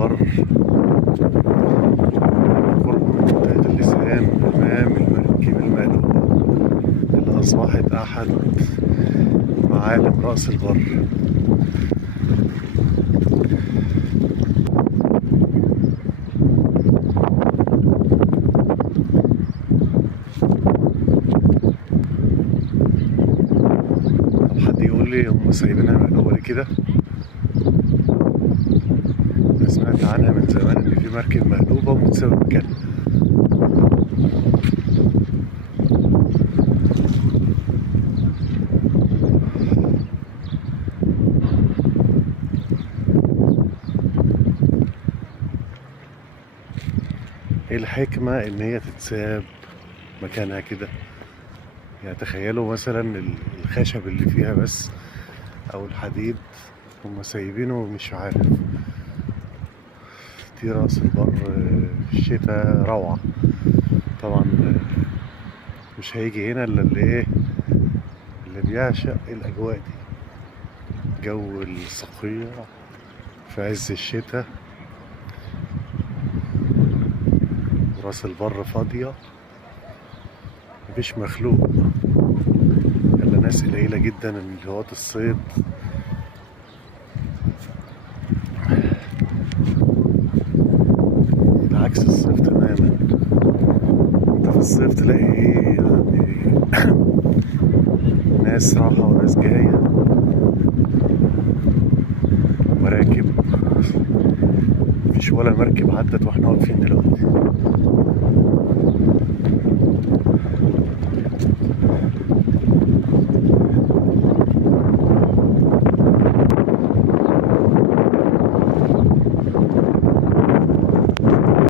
البر قرب منطقة اللسان أمام المركب المقلوبة اللي أصبحت أحد معالم رأس البر. حد يقول لي هم سايبينها مقلوبة ليه كده؟ أنا سمعت عنها من زمان إن في مركب مقلوبة ومتسابة مكانها. ايه الحكمة ان هي تتساب مكانها كده؟ يعني تخيلوا مثلا الخشب اللي فيها بس او الحديد هم سايبينه، مش عارف. دي رأس البر في الشتاء روعة طبعا. مش هيجي هنا الا اللي ايه، اللي بيعشق الاجواء دي، جو الصقيع في عز الشتاء، راس البر فاضية مفيش مخلوق الا ناس قليلة جدا من هواة الصيد. عكس الصيف تماما. انت في الصيف تلاقي ايه يعني ناس رايحة وناس جاية، مراكب، مفيش ولا مركب عدت واحنا واقفين دلوقتي.